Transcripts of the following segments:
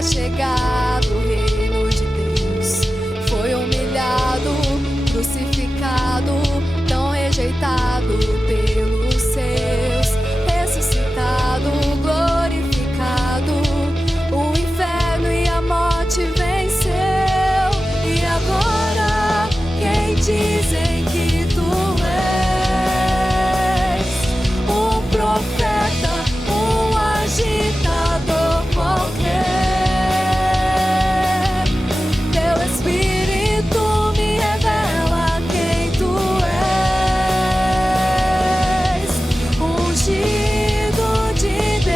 era chegado o reino de Deus. Foi humilhado, crucificado, tão rejeitado pelos seus, ressuscitado, glorificado, o inferno e a morte venceu. E agora, quem dizem que tu és? Um profeta, um agitador qualquer. Teu Espírito me revela quem tu és. Ungido de Deus,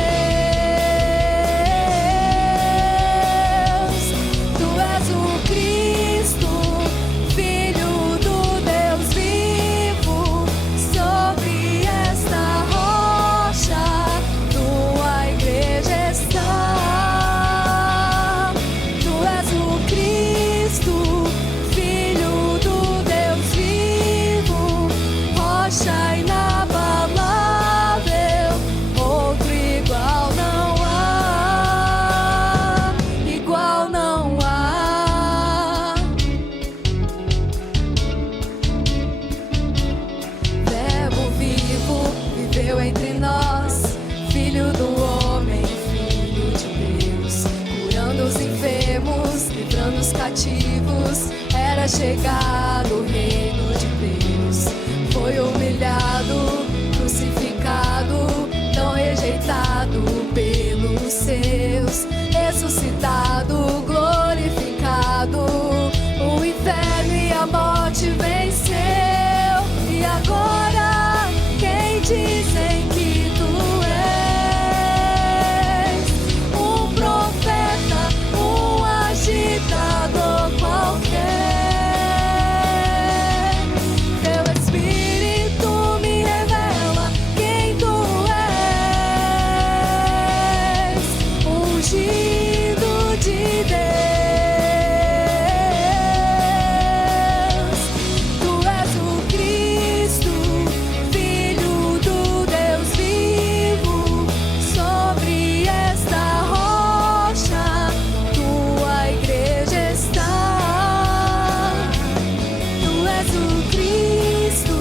tu és o Cristo, Filho do Deus vivo. Sobre esta rocha tua igreja está. Tu és o Cristo, Filho do Deus vivo, rocha inabalável, outro igual não há, igual não há. Verbo vivo, viveu entre nós, Filho do homem, Filho de Deus, curando os enfermos, livrando os cativos, era chegado o reino de Deus. Foi humilhado, crucificado, tão rejeitado pelos seus, ressuscitado, glorificado, o inferno e a morte venceu. E agora, quem dizem que tu és? Um profeta, um agitador qualquer. Teu Espírito me revela quem tu és. Ungido de Deus, tu és o Cristo, Filho do Deus vivo. Sobre esta rocha tua igreja está. Tu és o Cristo,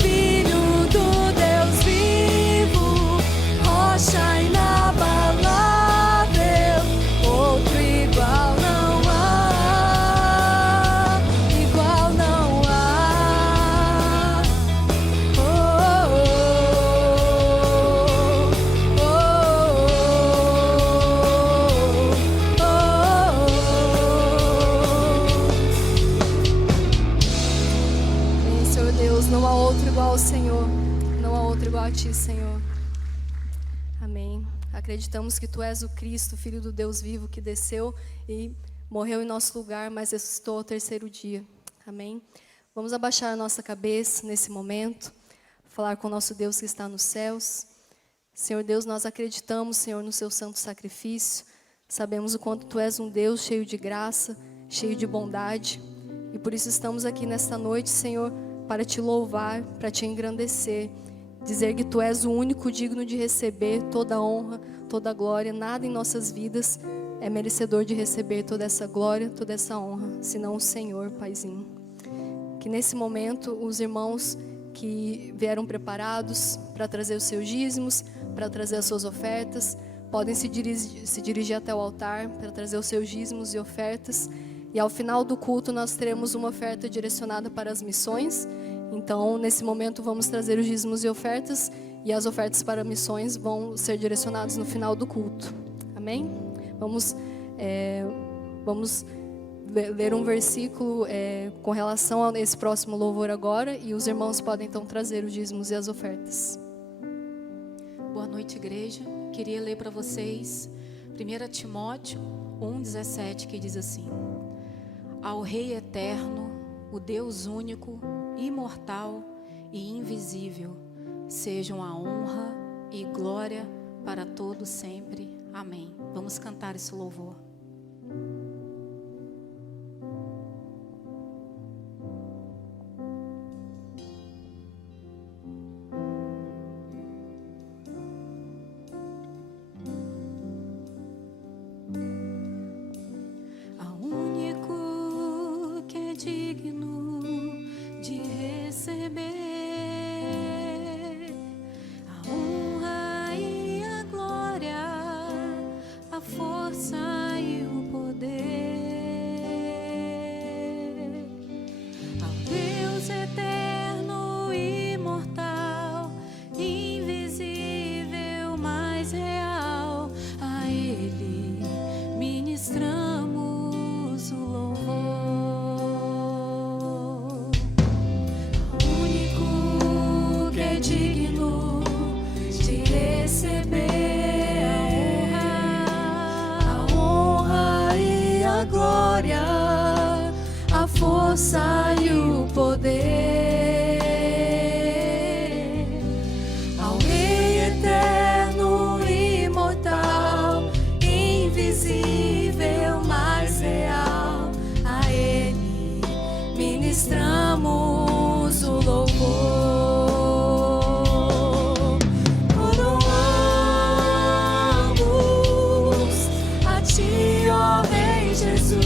Filho do Deus vivo, rocha inabalável, outro igual não há, igual não há. Oh, oh, oh. Senhor Deus, não há outro igual ao Senhor, não há outro igual a Ti, Senhor. Amém. Acreditamos que Tu és o Cristo, Filho do Deus vivo, que desceu e morreu em nosso lugar, mas ressuscitou ao terceiro dia. Amém. Vamos abaixar a nossa cabeça nesse momento, falar com o nosso Deus que está nos céus. Senhor Deus, nós acreditamos, Senhor, no Seu santo sacrifício. Sabemos o quanto Tu és um Deus cheio de graça, cheio de bondade. E por isso estamos aqui nesta noite, Senhor, para Te louvar, para Te engrandecer. Dizer que Tu és o único digno de receber toda a honra, toda a glória. Nada em nossas vidas é merecedor de receber toda essa glória, toda essa honra, senão o Senhor, Paizinho. Que nesse momento os irmãos que vieram preparados para trazer os seus dízimos, para trazer as suas ofertas, podem se dirigir até o altar para trazer os seus dízimos e ofertas. E ao final do culto nós teremos uma oferta direcionada para as missões. Então, nesse momento, vamos trazer os dízimos e ofertas, e as ofertas para missões vão ser direcionadas no final do culto. Amém? Vamos ler um versículo com relação a esse próximo louvor agora, e os irmãos podem então trazer os dízimos e as ofertas. Boa noite, igreja. Queria ler para vocês 1 Timóteo 1,17, que diz assim: Ao Rei eterno, o Deus único, imortal e invisível, sejam a honra e glória para todos sempre. Amém. Vamos cantar esse louvor. glória, a força e o poder. Ao Rei eterno, imortal, invisível, mais real, a Ele ministramos o louvor. Coroamos a Ti, ó Rei Jesus.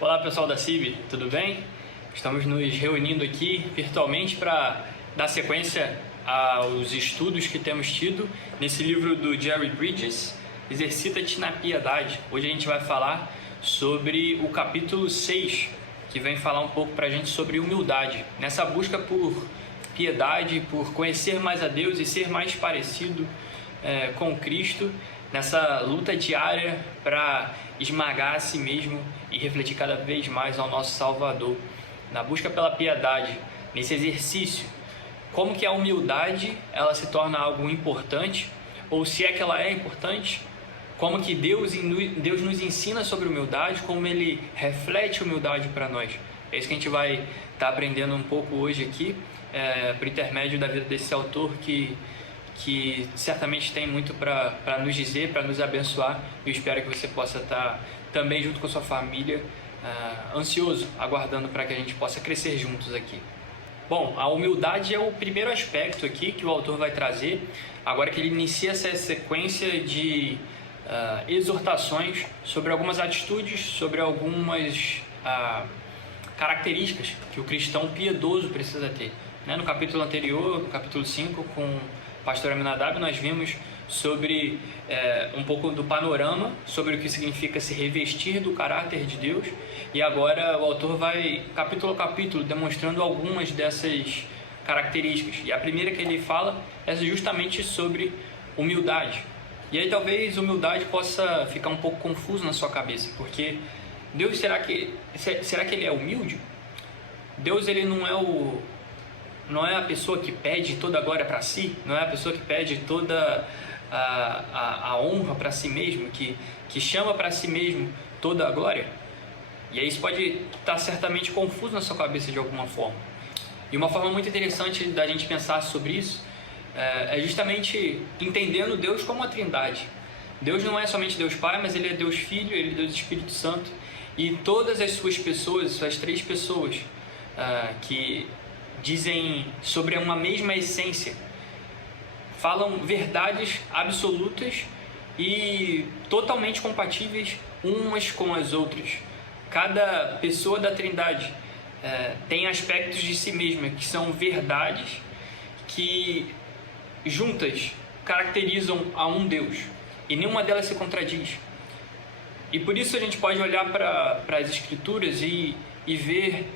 Olá pessoal da CIB, tudo bem? Estamos nos reunindo aqui virtualmente para dar sequência aos estudos que temos tido nesse livro do Jerry Bridges, Exercita-te na Piedade. Hoje a gente vai falar sobre o capítulo 6, que vem falar um pouco para a gente sobre humildade. Nessa busca por piedade, por conhecer mais a Deus e ser mais parecido com Cristo, nessa luta diária para esmagar a si mesmo e refletir cada vez mais ao nosso Salvador, na busca pela piedade, nesse exercício, como que a humildade ela se torna algo importante, ou se é que ela é importante, como que Deus nos ensina sobre humildade, como Ele reflete humildade para nós. É isso que a gente vai estar aprendendo um pouco hoje aqui, por intermédio da vida desse autor que certamente tem muito para nos dizer, para nos abençoar. Eu espero que você possa estar também junto com a sua família, ansioso, aguardando para que a gente possa crescer juntos aqui. Bom, a humildade é o primeiro aspecto aqui que o autor vai trazer, agora que ele inicia essa sequência de exortações sobre algumas atitudes, sobre algumas características que o cristão piedoso precisa ter. No capítulo anterior, no capítulo 5, com o pastor Aminadab, nós vimos sobre um pouco do panorama, sobre o que significa se revestir do caráter de Deus, e agora o autor vai, capítulo a capítulo, demonstrando algumas dessas características. E a primeira que ele fala é justamente sobre humildade. E aí talvez humildade possa ficar um pouco confuso na sua cabeça, porque Deus, será que ele é humilde? Deus, ele não é a pessoa que pede toda a glória para si, não é a pessoa que pede toda a honra para si mesmo, que chama para si mesmo toda a glória. E aí isso pode estar certamente confuso na sua cabeça de alguma forma. E uma forma muito interessante da gente pensar sobre isso é justamente entendendo Deus como a Trindade. Deus não é somente Deus Pai, mas Ele é Deus Filho, Ele é Deus Espírito Santo. E todas as suas pessoas, suas três pessoas, que dizem sobre uma mesma essência, falam verdades absolutas e totalmente compatíveis umas com as outras. Cada pessoa da Trindade tem aspectos de si mesma que são verdades que juntas caracterizam a um Deus, e nenhuma delas se contradiz. E por isso a gente pode olhar para as Escrituras e ver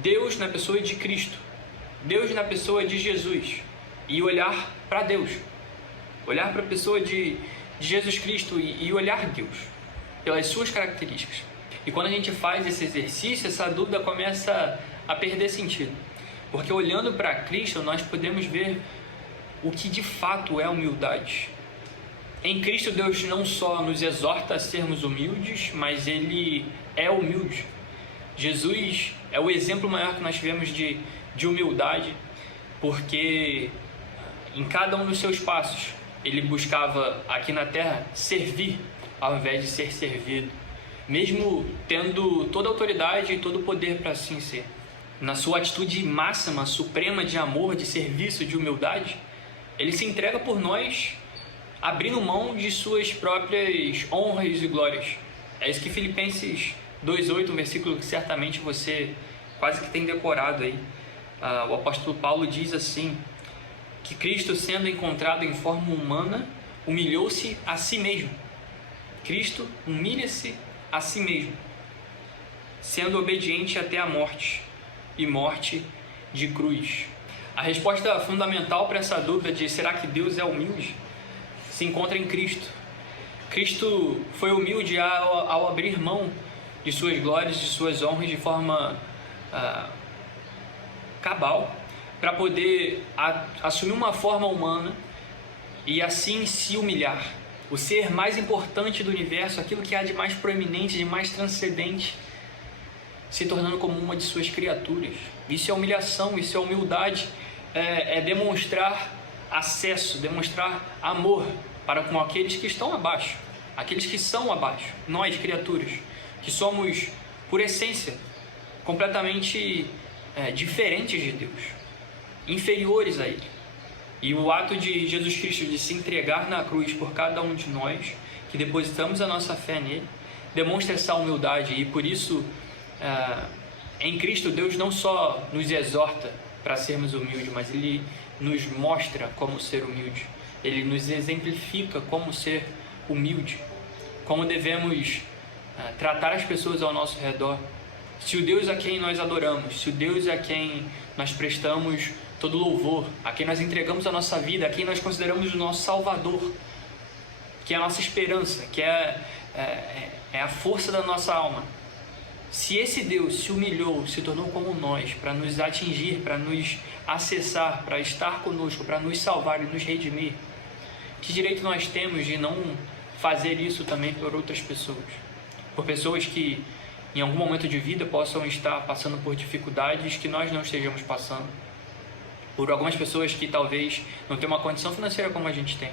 Deus na pessoa de Cristo, Deus na pessoa de Jesus, e olhar para Deus, olhar para a pessoa de Jesus Cristo e olhar Deus pelas suas características. E quando a gente faz esse exercício, essa dúvida começa a perder sentido, porque olhando para Cristo nós podemos ver o que de fato é humildade. Em Cristo, Deus não só nos exorta a sermos humildes, mas Ele é humilde. Jesus é o exemplo maior que nós tivemos de humildade, porque em cada um dos seus passos, Ele buscava aqui na terra servir, ao invés de ser servido, mesmo tendo toda a autoridade e todo o poder para assim ser. Na sua atitude máxima, suprema de amor, de serviço, de humildade, Ele se entrega por nós, abrindo mão de suas próprias honras e glórias. É isso que Filipenses 2:8, um versículo que certamente você quase que tem decorado aí. O apóstolo Paulo diz assim, que Cristo, sendo encontrado em forma humana, humilhou-se a si mesmo. Cristo humilha-se a si mesmo, sendo obediente até a morte, e morte de cruz. A resposta fundamental para essa dúvida de será que Deus é humilde se encontra em Cristo. Cristo foi humilde ao abrir mão de suas glórias, de suas honras de forma cabal, para poder assumir uma forma humana e assim se humilhar. O ser mais importante do universo, aquilo que há de mais proeminente, de mais transcendente, se tornando como uma de suas criaturas. Isso é humilhação, isso é humildade, é demonstrar acesso, demonstrar amor para com aqueles que estão abaixo, aqueles que são abaixo, nós, criaturas, que somos, por essência, completamente diferentes de Deus, inferiores a Ele. E o ato de Jesus Cristo de se entregar na cruz por cada um de nós, que depositamos a nossa fé nele, demonstra essa humildade. E por isso, em Cristo, Deus não só nos exorta para sermos humildes, mas Ele nos mostra como ser humilde. Ele nos exemplifica como ser humilde, como devemos tratar as pessoas ao nosso redor. Se o Deus a quem nós adoramos, se o Deus a quem nós prestamos todo louvor, a quem nós entregamos a nossa vida, a quem nós consideramos o nosso Salvador, que é a nossa esperança, que é a força da nossa alma. Se esse Deus se humilhou, se tornou como nós, para nos atingir, para nos acessar, para estar conosco, para nos salvar e nos redimir, que direito nós temos de não fazer isso também por outras pessoas? Por pessoas que em algum momento de vida possam estar passando por dificuldades que nós não estejamos passando, por algumas pessoas que talvez não tenham uma condição financeira como a gente tem,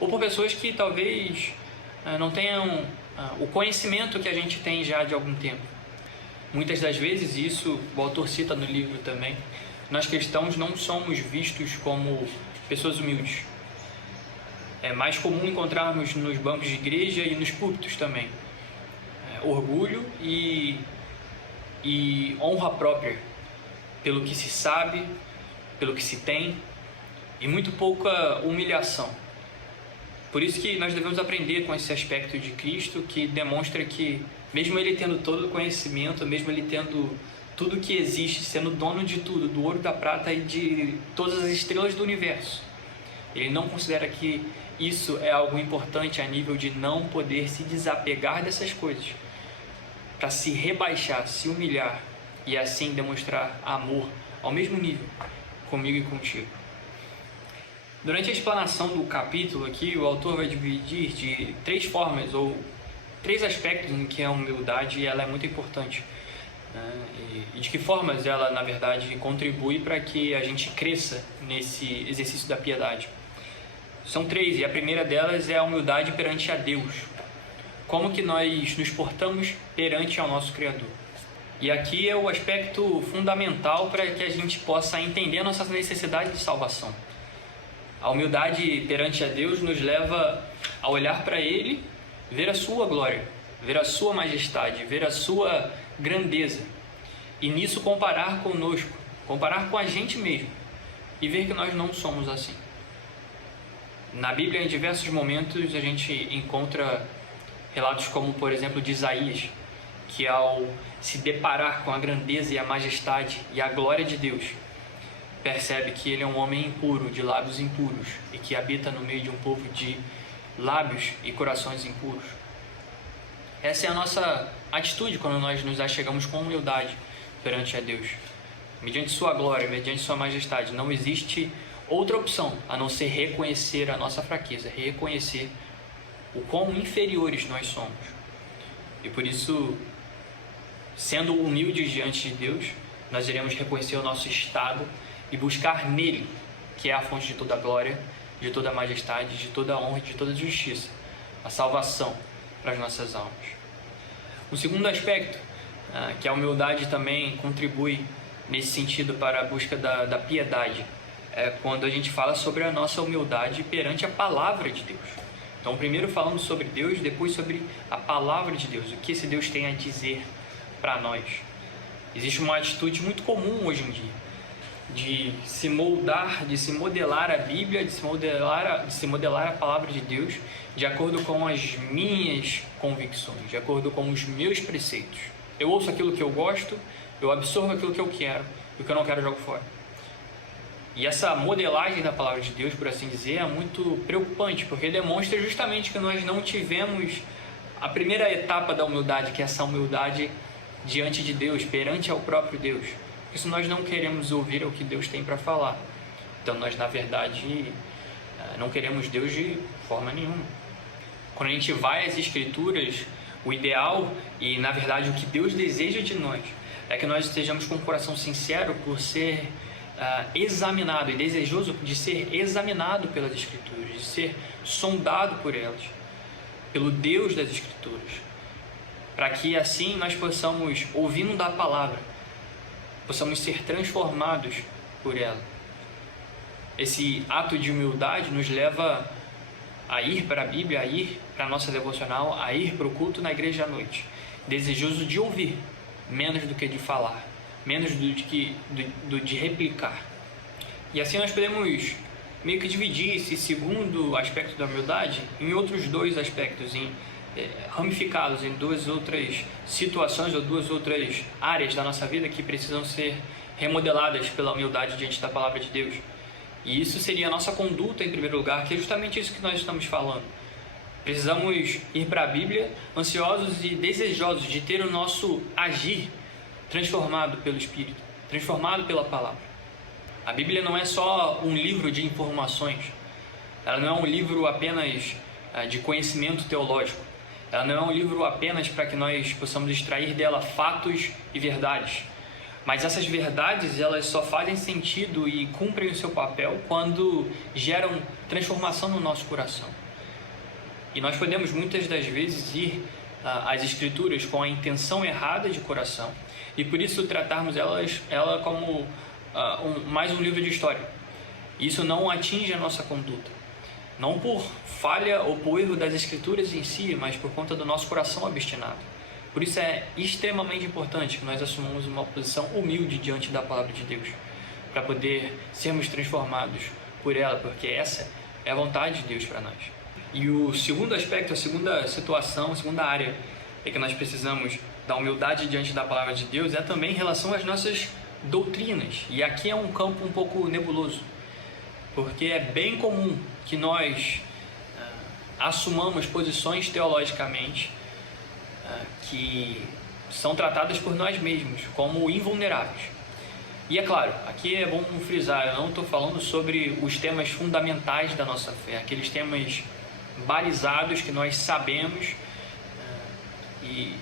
ou por pessoas que talvez não tenham o conhecimento que a gente tem já de algum tempo. Muitas das vezes, isso o autor cita no livro também, nós cristãos não somos vistos como pessoas humildes. É mais comum encontrarmos nos bancos de igreja e nos púlpitos também orgulho e honra própria pelo que se sabe, pelo que se tem, e muito pouca humilhação. Por isso que nós devemos aprender com esse aspecto de Cristo, que demonstra que, mesmo Ele tendo todo o conhecimento, mesmo Ele tendo tudo que existe, sendo dono de tudo, do ouro, da prata e de todas as estrelas do universo, Ele não considera que isso é algo importante a nível de não poder se desapegar dessas coisas, para se rebaixar, se humilhar e assim demonstrar amor ao mesmo nível comigo e contigo. Durante a explanação do capítulo aqui, o autor vai dividir de 3 formas ou 3 aspectos em que a humildade ela é muito importante, né? E de que formas ela, na verdade, contribui para que a gente cresça nesse exercício da piedade. São 3, e a primeira delas é a humildade perante a Deus. Como que nós nos portamos perante ao nosso Criador. E aqui é o aspecto fundamental para que a gente possa entender a nossa necessidade de salvação. A humildade perante a Deus nos leva a olhar para Ele, ver a sua glória, ver a sua majestade, ver a sua grandeza. E nisso comparar conosco, comparar com a gente mesmo e ver que nós não somos assim. Na Bíblia, em diversos momentos, a gente encontra relatos como, por exemplo, de Isaías, que ao se deparar com a grandeza e a majestade e a glória de Deus, percebe que ele é um homem impuro, de lábios impuros, e que habita no meio de um povo de lábios e corações impuros. Essa é a nossa atitude quando nós nos achegamos com humildade perante a Deus. Mediante sua glória, mediante sua majestade, não existe outra opção a não ser reconhecer a nossa fraqueza, reconhecer o quão inferiores nós somos. E por isso, sendo humildes diante de Deus, nós iremos reconhecer o nosso estado e buscar nele, que é a fonte de toda a glória, de toda a majestade, de toda a honra e de toda a justiça, a salvação para as nossas almas. O segundo aspecto, que a humildade também contribui nesse sentido para a busca da piedade, é quando a gente fala sobre a nossa humildade perante a palavra de Deus. Então, primeiro falando sobre Deus, depois sobre a palavra de Deus, o que esse Deus tem a dizer para nós. Existe uma atitude muito comum hoje em dia, de se moldar, de se modelar a Bíblia, de se modelar a palavra de Deus de acordo com as minhas convicções, de acordo com os meus preceitos. Eu ouço aquilo que eu gosto, eu absorvo aquilo que eu quero, e o que eu não quero eu jogo fora. E essa modelagem da palavra de Deus, por assim dizer, é muito preocupante, porque demonstra justamente que nós não tivemos a primeira etapa da humildade, que é essa humildade diante de Deus, perante ao próprio Deus. Isso nós não queremos ouvir o que Deus tem para falar. Então nós, na verdade, não queremos Deus de forma nenhuma. Quando a gente vai às Escrituras, o ideal e, na verdade, o que Deus deseja de nós é que nós estejamos com um coração sincero por ser examinado e desejoso de ser examinado pelas Escrituras, de ser sondado por elas, pelo Deus das Escrituras, para que assim nós possamos, ouvindo da palavra, possamos ser transformados por ela. Esse ato de humildade nos leva a ir para a Bíblia, a ir para a nossa devocional, a ir para o culto na igreja à noite, desejoso de ouvir, menos do que de falar, menos de replicar. E assim nós podemos meio que dividir esse segundo aspecto da humildade em outros 2 aspectos, ramificados em 2 outras situações ou 2 outras áreas da nossa vida que precisam ser remodeladas pela humildade diante da palavra de Deus. E isso seria a nossa conduta em primeiro lugar, que é justamente isso que nós estamos falando. Precisamos ir para a Bíblia ansiosos e desejosos de ter o nosso agir transformado pelo Espírito, transformado pela palavra. A Bíblia não é só um livro de informações, ela não é um livro apenas de conhecimento teológico, ela não é um livro apenas para que nós possamos extrair dela fatos e verdades, mas essas verdades elas só fazem sentido e cumprem o seu papel quando geram transformação no nosso coração. E nós podemos muitas das vezes ir às Escrituras com a intenção errada de coração e por isso tratarmos ela como mais um livro de história. Isso não atinge a nossa conduta, não por falha ou por erro das Escrituras em si, mas por conta do nosso coração obstinado. Por isso é extremamente importante que nós assumamos uma posição humilde diante da palavra de Deus, para poder sermos transformados por ela, porque essa é a vontade de Deus para nós. E o segundo aspecto, a segunda situação, a segunda área é que nós precisamos da humildade diante da palavra de Deus é também em relação às nossas doutrinas. E aqui é um campo um pouco nebuloso, porque é bem comum que nós assumamos posições teologicamente que são tratadas por nós mesmos como invulneráveis. E é claro, aqui é bom frisar, eu não estou falando sobre os temas fundamentais da nossa fé, aqueles temas balizados que nós sabemos e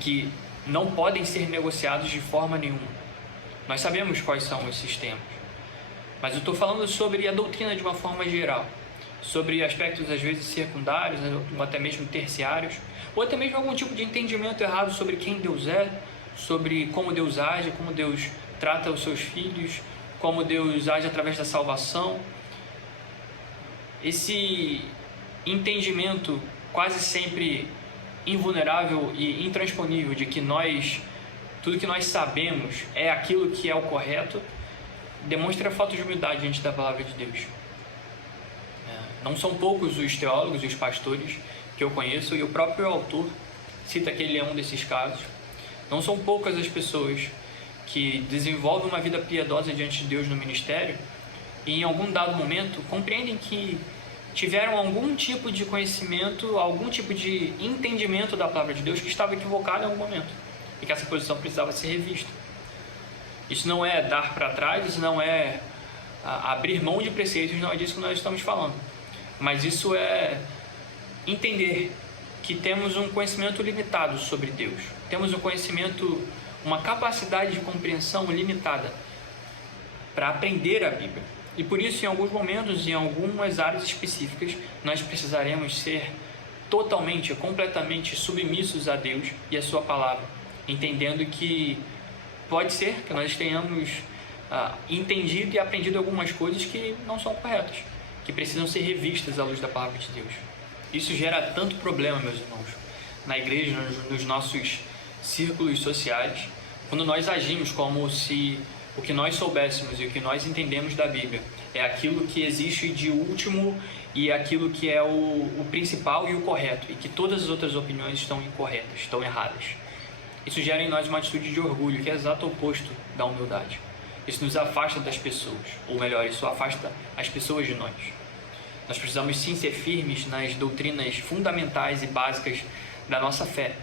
que não podem ser negociados de forma nenhuma. Nós sabemos quais são esses temas. Mas eu estou falando sobre a doutrina de uma forma geral, sobre aspectos às vezes secundários, ou até mesmo terciários, ou até mesmo algum tipo de entendimento errado sobre quem Deus é, sobre como Deus age, como Deus trata os seus filhos, como Deus age através da salvação. Esse entendimento quase sempre invulnerável e intransponível de que tudo que nós sabemos é aquilo que é o correto, demonstra falta de humildade diante da palavra de Deus. Não são poucos os teólogos e os pastores que eu conheço, e o próprio autor cita que ele é um desses casos. Não são poucas as pessoas que desenvolvem uma vida piedosa diante de Deus no ministério e em algum dado momento compreendem que tiveram algum tipo de conhecimento, algum tipo de entendimento da palavra de Deus que estava equivocado em algum momento e que essa posição precisava ser revista. Isso não é dar para trás, isso não é abrir mão de preceitos, não é disso que nós estamos falando. Mas isso é entender que temos um conhecimento limitado sobre Deus. Temos um conhecimento, uma capacidade de compreensão limitada para aprender a Bíblia. E por isso, em alguns momentos, em algumas áreas específicas, nós precisaremos ser totalmente, completamente submissos a Deus e a sua palavra, entendendo que pode ser que nós tenhamos entendido e aprendido algumas coisas que não são corretas, que precisam ser revistas à luz da palavra de Deus. Isso gera tanto problema, meus irmãos, na igreja, nos nossos círculos sociais, quando nós agimos como se o que nós soubéssemos e o que nós entendemos da Bíblia é aquilo que existe de último e aquilo que é o principal e o correto, e que todas as outras opiniões estão incorretas, estão erradas. Isso gera em nós uma atitude de orgulho, que é exato o oposto da humildade. Isso nos afasta das pessoas, ou melhor, isso afasta as pessoas de nós. Nós precisamos sim ser firmes nas doutrinas fundamentais e básicas da nossa fé,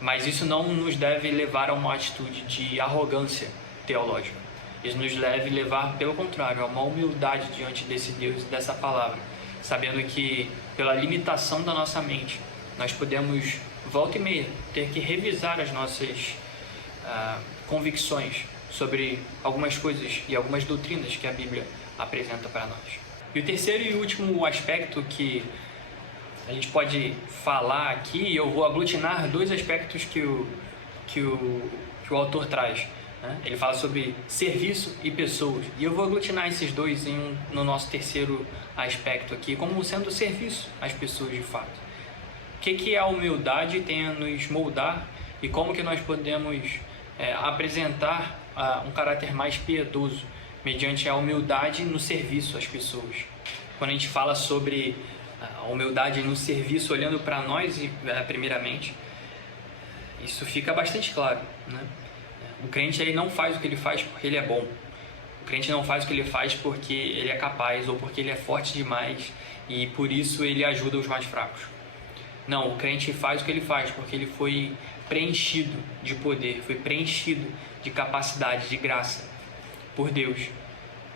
mas isso não nos deve levar a uma atitude de arrogância teológica. Isso nos deve levar, pelo contrário, a uma humildade diante desse Deus e dessa palavra, sabendo que, pela limitação da nossa mente, nós podemos, volta e meia, ter que revisar as nossas convicções sobre algumas coisas e algumas doutrinas que a Bíblia apresenta para nós. E o terceiro e último aspecto que a gente pode falar aqui, eu vou aglutinar dois aspectos que o autor traz. Ele fala sobre serviço e pessoas, e eu vou aglutinar esses dois no nosso terceiro aspecto aqui, como sendo serviço às pessoas de fato. O que a humildade tem a nos moldar e como que nós podemos apresentar um caráter mais piedoso mediante a humildade no serviço às pessoas. Quando a gente fala sobre a humildade no serviço, olhando para nós primeiramente, isso fica bastante claro, né? O crente ele não faz o que ele faz porque ele é bom. O crente não faz o que ele faz porque ele é capaz ou porque ele é forte demais e por isso ele ajuda os mais fracos. Não, o crente faz o que ele faz porque ele foi preenchido de poder, foi preenchido de capacidade, de graça por Deus.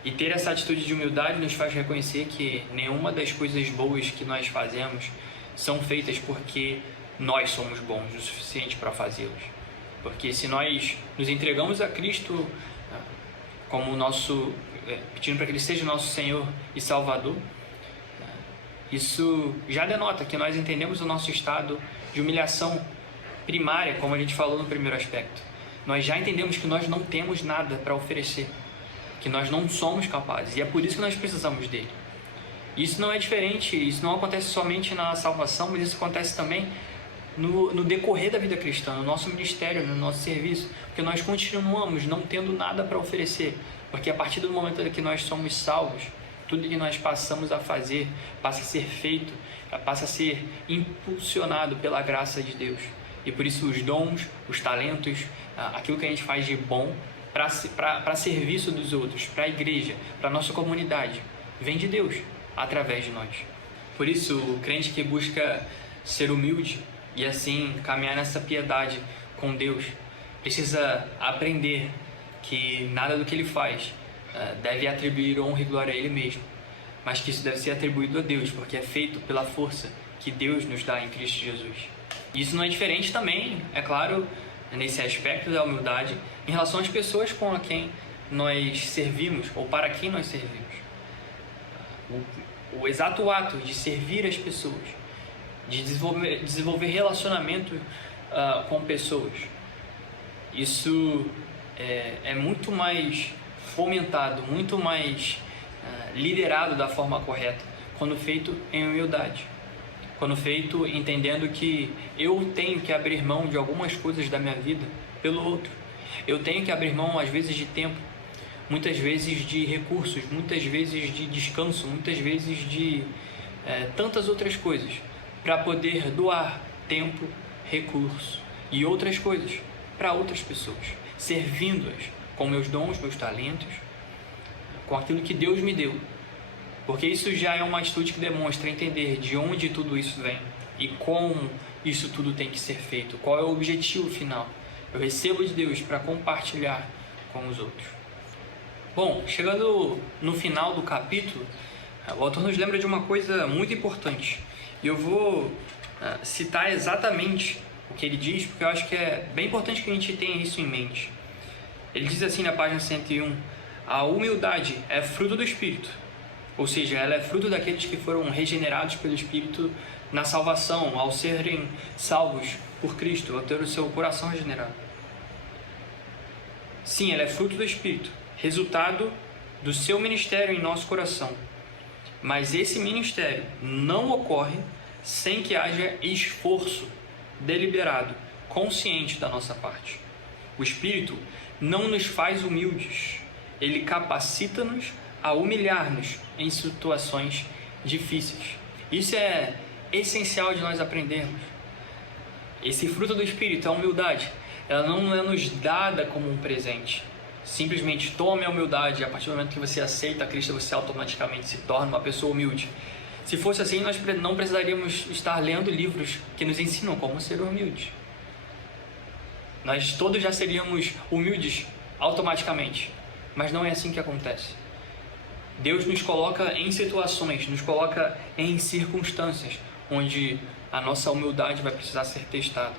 E ter essa atitude de humildade nos faz reconhecer que nenhuma das coisas boas que nós fazemos são feitas porque nós somos bons o suficiente para fazê-los. Porque se nós nos entregamos a Cristo como nosso, pedindo para que Ele seja o nosso Senhor e Salvador, isso já denota que nós entendemos o nosso estado de humilhação primária, como a gente falou no primeiro aspecto. Nós já entendemos que nós não temos nada para oferecer, que nós não somos capazes, e é por isso que nós precisamos dele. Isso não é diferente, isso não acontece somente na salvação, mas isso acontece também no decorrer da vida cristã, no nosso ministério, no nosso serviço, porque nós continuamos não tendo nada para oferecer, porque a partir do momento em que nós somos salvos, tudo que nós passamos a fazer passa a ser feito, passa a ser impulsionado pela graça de Deus. E por isso os dons, os talentos, aquilo que a gente faz de bom para serviço dos outros, para a igreja, para a nossa comunidade, vem de Deus, através de nós. Por isso, o crente que busca ser humilde e assim caminhar nessa piedade com Deus, precisa aprender que nada do que ele faz deve atribuir honra e glória a ele mesmo, mas que isso deve ser atribuído a Deus, porque é feito pela força que Deus nos dá em Cristo Jesus. Isso não é diferente também, é claro, nesse aspecto da humildade, em relação às pessoas com a quem nós servimos, ou para quem nós servimos. O exato ato de servir as pessoas, de desenvolver relacionamento com pessoas, isso é muito mais fomentado, muito mais liderado da forma correta, quando feito em humildade. Quando feito entendendo que eu tenho que abrir mão de algumas coisas da minha vida pelo outro. Eu tenho que abrir mão, às vezes, de tempo, muitas vezes de recursos, muitas vezes de descanso, muitas vezes de tantas outras coisas, para poder doar tempo, recurso e outras coisas para outras pessoas, servindo-as com meus dons, meus talentos, com aquilo que Deus me deu. Porque isso já é uma atitude que demonstra entender de onde tudo isso vem e como isso tudo tem que ser feito, qual é o objetivo final. Eu recebo de Deus para compartilhar com os outros. Bom, chegando no final do capítulo, o autor nos lembra de uma coisa muito importante. E eu vou citar exatamente o que ele diz, porque eu acho que é bem importante que a gente tenha isso em mente. Ele diz assim na página 101, a humildade é fruto do Espírito, ou seja, ela é fruto daqueles que foram regenerados pelo Espírito na salvação, ao serem salvos por Cristo, ao ter o seu coração regenerado. Sim, ela é fruto do Espírito, resultado do seu ministério em nosso coração. Mas esse ministério não ocorre sem que haja esforço deliberado, consciente da nossa parte. O Espírito não nos faz humildes, ele capacita-nos a humilhar-nos em situações difíceis. Isso é essencial de nós aprendermos. Esse fruto do Espírito, a humildade, ela não é nos dada como um presente. Simplesmente tome a humildade, e a partir do momento que você aceita a Cristo, você automaticamente se torna uma pessoa humilde. Se fosse assim, nós não precisaríamos estar lendo livros que nos ensinam como ser humilde. Nós todos já seríamos humildes automaticamente, mas não é assim que acontece. Deus nos coloca em situações, nos coloca em circunstâncias onde a nossa humildade vai precisar ser testada.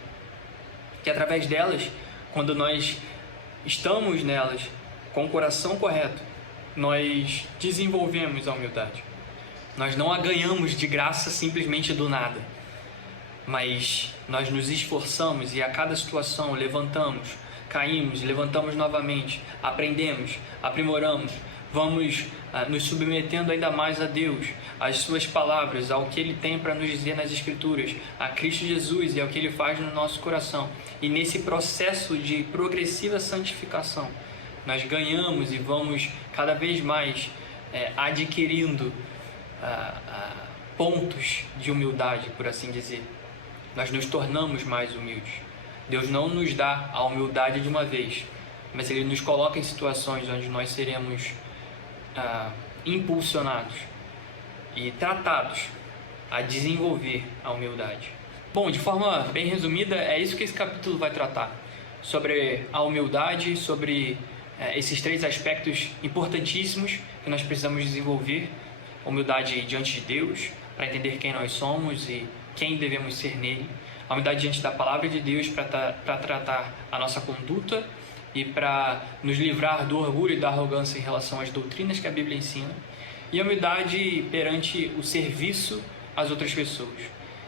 Que através delas, quando nós estamos nelas com o coração correto, nós desenvolvemos a humildade. Nós não a ganhamos de graça simplesmente do nada, mas nós nos esforçamos e a cada situação levantamos, caímos, levantamos novamente, aprendemos, aprimoramos, vamos nos submetendo ainda mais a Deus, às suas palavras, ao que Ele tem para nos dizer nas Escrituras, a Cristo Jesus e ao que Ele faz no nosso coração. E nesse processo de progressiva santificação, nós ganhamos e vamos cada vez mais adquirindo pontos de humildade, por assim dizer. Nós nos tornamos mais humildes. Deus não nos dá a humildade de uma vez, mas Ele nos coloca em situações onde nós seremos impulsionados e tratados a desenvolver a humildade. Bom, de forma bem resumida, é isso que esse capítulo vai tratar, sobre a humildade, sobre esses três aspectos importantíssimos que nós precisamos desenvolver: a humildade diante de Deus, para entender quem nós somos e quem devemos ser nele; a humildade diante da palavra de Deus, para tratar a nossa conduta e para nos livrar do orgulho e da arrogância em relação às doutrinas que a Bíblia ensina; e a humildade perante o serviço às outras pessoas,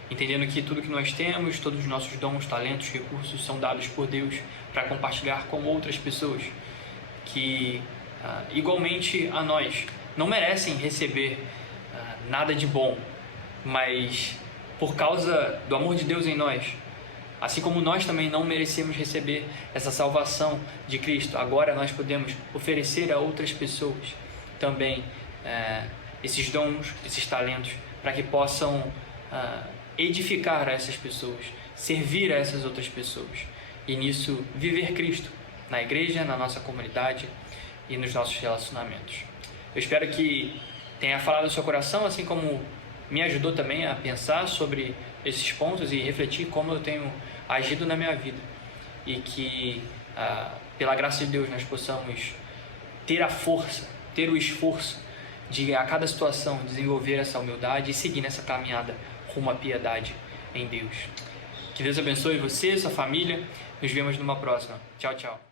entendendo que tudo que nós temos, todos os nossos dons, talentos, recursos são dados por Deus para compartilhar com outras pessoas que, igualmente a nós, não merecem receber nada de bom, mas por causa do amor de Deus em nós, assim como nós também não merecemos receber essa salvação de Cristo, agora nós podemos oferecer a outras pessoas também esses dons, esses talentos, para que possam edificar a essas pessoas, servir a essas outras pessoas, e nisso viver Cristo na igreja, na nossa comunidade e nos nossos relacionamentos. Eu espero que tenha falado no seu coração, assim como me ajudou também a pensar sobre esses pontos e refletir como eu tenho agido na minha vida. E que, pela graça de Deus, nós possamos ter a força, ter o esforço de, a cada situação, desenvolver essa humildade e seguir nessa caminhada rumo à piedade em Deus. Que Deus abençoe você, sua família. Nos vemos numa próxima. Tchau, tchau.